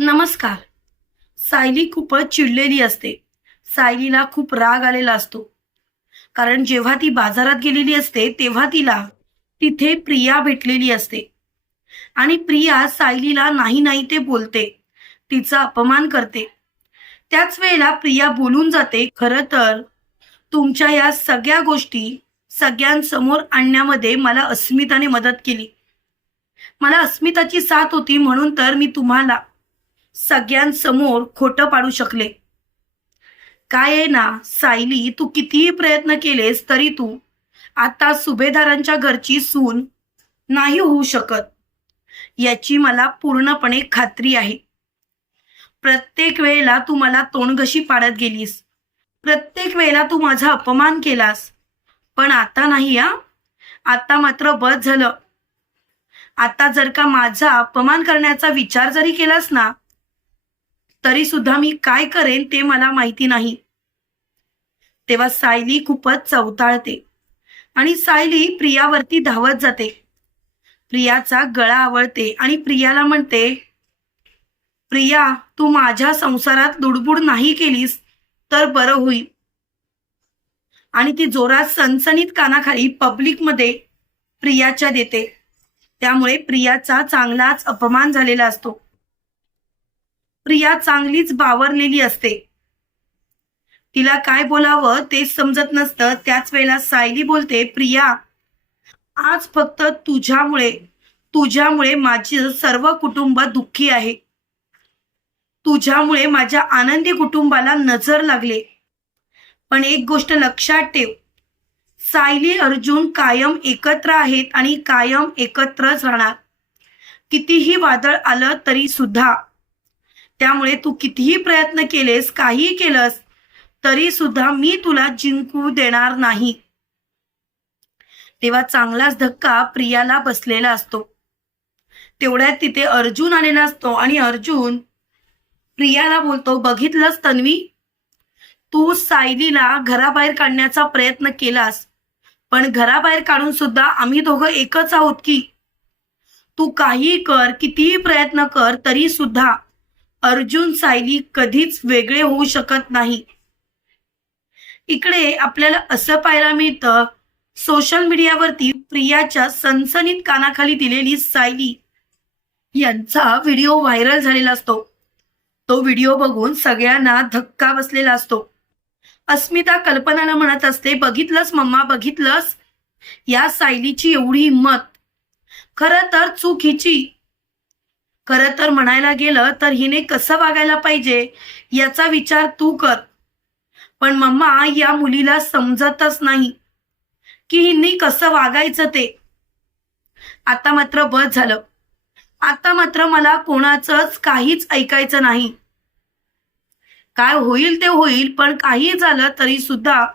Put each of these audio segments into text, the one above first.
नमस्कार. सायली खूपच चिडलेली असते. सायलीला खूप राग आलेला असतो. कारण जेव्हा ती बाजारात गेलेली असते तेव्हा तिला तिथे प्रिया भेटलेली असते. आणि प्रिया सायलीला नाही नाही ते बोलते. तिचा अपमान करते. त्याच वेळेला प्रिया बोलून जाते खरं तर तुमच्या या सगळ्या गोष्टी सगळ्यांसमोर आणण्यामध्ये मला अस्मिताने मदत केली. मला अस्मिताची साथ होती म्हणून तर मी तुम्हाला सगळ्यांसमोर खोटं पाडू शकले. काय आहे ना सायली तू कितीही प्रयत्न केलेस तरी तू आता सुभेदारांच्या घरची सून नाही होऊ शकत. याची मला पूर्णपणे खात्री आहे. प्रत्येक वेळेला तू मला तोंडघशी पाडत गेलीस. प्रत्येक वेळेला तू माझा अपमान केलास. पण आता नाही हा? आता मात्र बस झालं. आता जर का माझा अपमान करण्याचा विचार जरी केलास ना तरी सुद्धा मी काय करेन ते मला माहिती नाही. तेव्हा सायली खूपच चवताळते आणि सायली प्रियावरती धावत जाते. प्रियाचा गळा आवळते आणि प्रियाला म्हणते प्रिया तू माझ्या संसारात दुडबुड नाही केलीस तर बरं होईल. आणि ती जोरात सनसनीत कानाखाली पब्लिकमध्ये प्रियाच्या देते. त्यामुळे प्रियाचा चांगलाच अपमान झालेला असतो. प्रिया चांगलीच बावरलेली असते. तिला काय बोलावं तेच समजत नसतं. त्याच वेळेला सायली बोलते प्रिया आज फक्त तुझ्यामुळे तुझ्यामुळे माझे सर्व कुटुंब दुःखी आहे. तुझ्यामुळे माझ्या आनंदी कुटुंबाला नजर लागले. पण एक गोष्ट लक्षात ठेव. सायली अर्जुन कायम एकत्र आहेत आणि कायम एकत्रच राहणार. कितीही वादळ आलं तरी सुद्धा त्यामुळे तू कितीही प्रयत्न केलेस काहीही केलंस तरी सुद्धा मी तुला जिंकू देणार नाही. तेव्हा चांगलाच धक्का प्रियाला बसलेला असतो. तेवढ्यात तिथे अर्जुन आलेला असतो आणि अर्जुन प्रियाला बोलतो बघितलंस तन्वी? तू सायलीला घराबाहेर काढण्याचा प्रयत्न केलास पण घराबाहेर काढून सुद्धा आम्ही दोघं एकच आहोत की. तू काही कर कितीही प्रयत्न कर तरी सुद्धा अर्जुन सायली कधीच वेगळे होऊ शकत नाही. इकडे आपल्याला असं पाहायला मिळतं सोशल मीडियावरती प्रियाच्या सनसनीत कानाखाली दिलेली सायली यांचा व्हिडिओ व्हायरल झालेला असतो. तो व्हिडिओ बघून सगळ्यांना धक्का बसलेला असतो. अस्मिता कल्पनाला म्हणत असते बघितलंस मम्मा बघितलंस? या सायलीची एवढी हिंमत. खर तर चूक हिची. खरं तर म्हणायला गेलं तर हिने कसं वागायला पाहिजे याचा विचार तू कर. पण मम्मा या मुलीला समजतच नाही की हिने कसं वागायचं ते. आता मात्र बस झालं. आता मात्र मला कोणाचंच काहीच ऐकायचं नाही. काय होईल ते होईल पण काही झालं तरी सुद्धा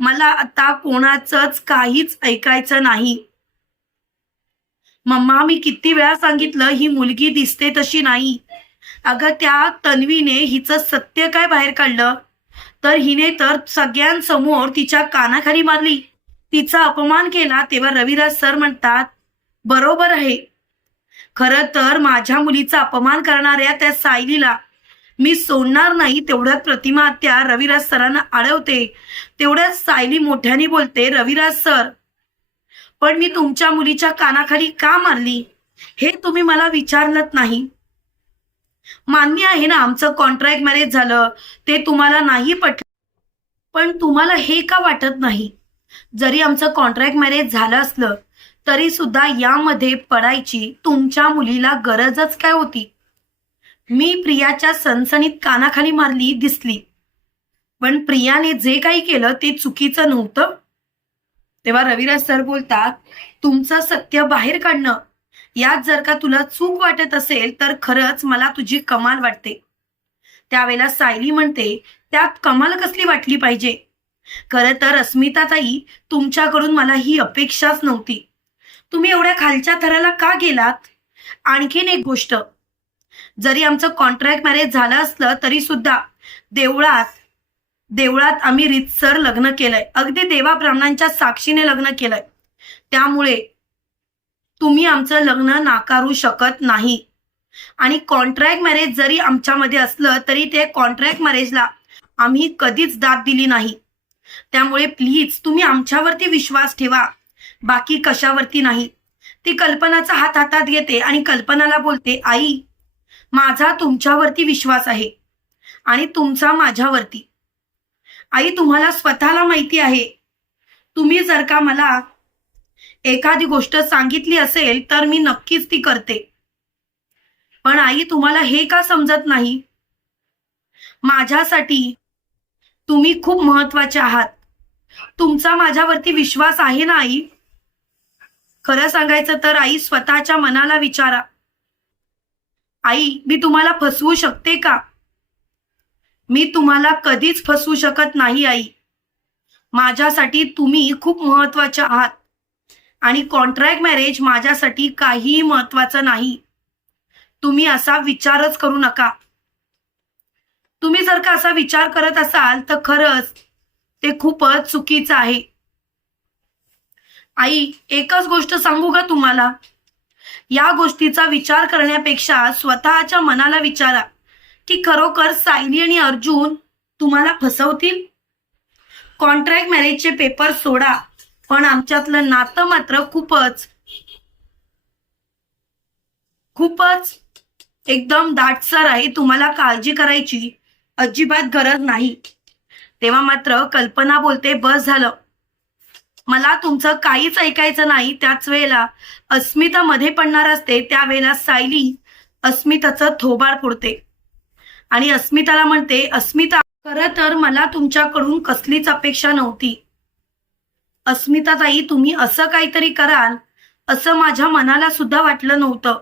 मला आता कोणाचंच काहीच ऐकायचं नाही. मम्मा मी किती वेळा सांगितलं ही मुलगी दिसते तशी नाही. अगं त्या तन्वीने हिचं सत्य काय बाहेर काढलं? तर हिने तर सगळ्यांसमोर तिच्या कानाखाली मारली. तिचा अपमान केला तेव्हा रविराज सर म्हणतात बरोबर आहे. खरं तर माझ्या मुलीचा अपमान करणाऱ्या त्या सायलीला मी सोडणार नाही तेवढ्यात प्रतिमा त्या रविराज सरांना अडवते तेवढ्याच सायली मोठ्याने बोलते रविराज सर पण मी तुमच्या मुलीच्या कानाखाली का मारली? हे तुम्ही मला विचारलत नाही. मान्य आहे ना आमचं कॉन्ट्रॅक्ट मॅरेज झालं ते तुम्हाला नाही पटलं. पण तुम्हाला हे का वाटत नाही? जरी आमचं कॉन्ट्रॅक्ट मॅरेज झालं असलं तरी सुद्धा यामध्ये पडायची तुमच्या मुलीला गरजच काय होती? मी प्रियाच्या सनसणीत कानाखाली मारली दिसली. पण प्रियाने जे काही केलं ते चुकीचं नव्हतं. तेव्हा रविराज सर बोलतात तुमचं सत्य बाहेर काढणं यात जर का तुला चूक वाटत असेल तर खरंच मला तुझी कमाल वाटते. त्यावेळेला सायली म्हणते त्यात कमाल कसली वाटली पाहिजे? खरं तर अस्मिताताई तुमच्याकडून मला ही अपेक्षाच नव्हती. तुम्ही एवढ्या खालच्या थराला का गेलात? आणखीन एक गोष्ट. जरी आमचं कॉन्ट्रॅक्ट मॅरेज झालं असलं तरी सुद्धा देवळात देवळात आम्ही रितसर लग्न केलंय. अगदी देवा ब्राह्मणांच्या साक्षीने लग्न केलंय. त्यामुळे तुम्ही आमचं लग्न नाकारू शकत नाही. आणि कॉन्ट्रॅक्ट मॅरेज जरी आमच्यामध्ये असलं तरी ते कॉन्ट्रॅक्ट मॅरेजला आम्ही कधीच दाद दिली नाही. त्यामुळे प्लीज तुम्ही आमच्यावरती विश्वास ठेवा. बाकी कशावरती नाही. ती कल्पनाचा हात हातात घेते आणि कल्पनाला बोलते आई माझा तुमच्यावरती विश्वास आहे आणि तुमचा माझ्यावरती. आई तुम्हाला स्वतःला माहिती आहे. तुम्ही जर का मला एखादी गोष्ट सांगितली असेल तर मी नक्कीच ती करते. पण आई तुम्हाला हे का समजत नाही? माझ्यासाठी तुम्ही खूप महत्त्वाचे आहात. तुमचा माझ्यावरती विश्वास आहे ना आई? खरं सांगायचं तर आई स्वतःच्या मनाला विचारा. आई मी तुम्हाला फसवू शकते का? मी तुम्हाला कधीच फसवू शकत नाही आई. माझ्यासाठी तुम्ही खूप महत्त्वाच्या आहात. आणि कॉन्ट्रॅक्ट मॅरेज माझ्यासाठी काहीही महत्वाचं नाही. तुम्ही असा विचारच करू नका. तुम्ही जर का असा विचार करत असाल तर खरंच ते खूपच चुकीचं आहे. आई एकच गोष्ट सांगू का तुम्हाला? या गोष्टीचा विचार करण्यापेक्षा स्वतःच्या मनाला विचारा. की खरोखर सायली आणि अर्जुन तुम्हाला फसवतील? कॉन्ट्रॅक्ट मॅरेजचे पेपर सोडा पण आमच्यातलं नातं मात्र खूपच खूपच एकदम दाटसर आहे तुम्हाला काळजी करायची अजिबात गरज नाही. तेव्हा मात्र कल्पना बोलते बस झालं. मला तुमचं काहीच ऐकायचं नाही त्याच वेळेला अस्मिता मध्ये पडणार असते त्यावेळेला सायली अस्मिताचं थोबाड फोडते. आणि अस्मिताला म्हणते अस्मिता खरं तर मला तुमच्याकडून कसलीच अपेक्षा नव्हती. अस्मिता ताई तुम्ही असं काहीतरी कराल असं माझ्या मनाला सुद्धा वाटलं नव्हतं.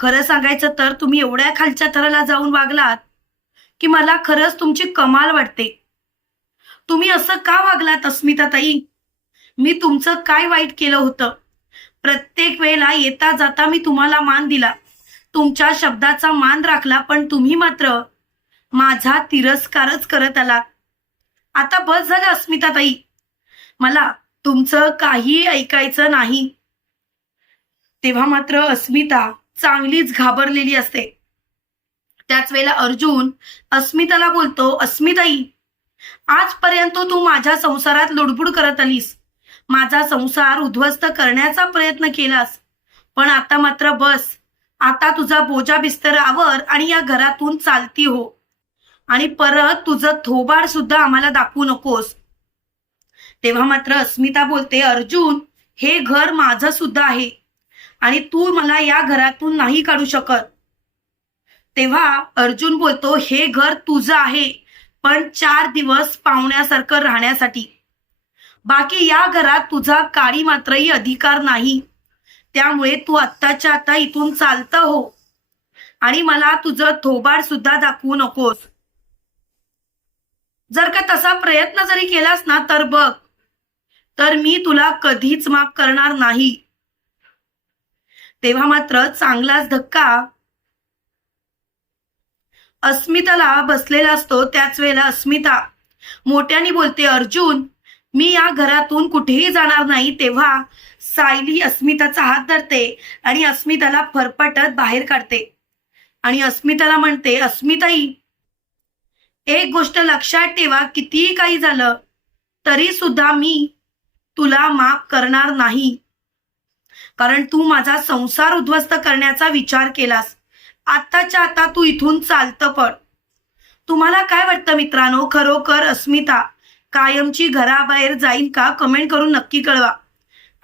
खरं सांगायचं तर तुम्ही एवढ्या खालच्या थराला जाऊन वागलात की मला खरंच तुमची कमाल वाटते. तुम्ही असं का वागलात अस्मिता ताई? मी तुमचं काय वाईट केलं होतं? प्रत्येक वेळेला येता जाता मी तुम्हाला मान दिला. तुमच्या शब्दाचा मान राखला पण तुम्ही मात्र माझा तिरस्कारच करत आला. आता बस झालं अस्मिता ताई मला तुमचं काही ऐकायचं नाही. तेव्हा मात्र अस्मिता चांगलीच घाबरलेली असते. त्याच वेळेला अर्जुन अस्मिताला बोलतो अस्मिताई आजपर्यंत तू माझ्या संसारात लुडबुड करत आलीस. माझा संसार उद्ध्वस्त करण्याचा प्रयत्न केलास. पण आता मात्र बस आता तुझा बोजा बिस्तरावर आणि या घरातून चालती हो. आणि परत तुझं थोबाड सुद्धा आम्हाला दाखवू नकोस. तेव्हा मात्र अस्मिता बोलते अर्जुन हे घर माझं सुद्धा आहे आणि तू मला या घरातून नाही काढू शकत. तेव्हा अर्जुन बोलतो हे घर तुझं आहे पण चार दिवस पाहुण्यासारखं राहण्यासाठी. बाकी या घरात तुझा काळी मात्रही अधिकार नाही. त्यामुळे तू आत्ताच्या आता इथून चालतं हो. आणि मला तुझं थोबाड सुद्धा दाखवू नकोस. जर का तसा प्रयत्न जरी केलास ना तर बघ तर मी तुला कधीच माफ करणार नाही. तेव्हा मात्र चांगलाच धक्का. अस्मिताला बसलेला असतो त्याच वेळेला अस्मिता. मोठ्याने बोलते अर्जुन मी या घरातून कुठेही जाणार नाही तेव्हा सायली अस्मिताचा हात धरते आणि अस्मिताला फरफटत बाहेर काढते. आणि अस्मिताला म्हणते अस्मिताई एक गोष्ट लक्षात ठेवा कितीही काही झालं तरी सुद्धा मी तुला माफ करणार नाही. कारण तू माझा संसार उद्ध्वस्त करण्याचा विचार केलास. आत्ताच्या आता तू इथून चालतं पण तुम्हाला काय वाटतं मित्रांनो? खरोखर अस्मिता कायमची घराबाहेर जाईल का? कमेंट करून नक्की कळवा.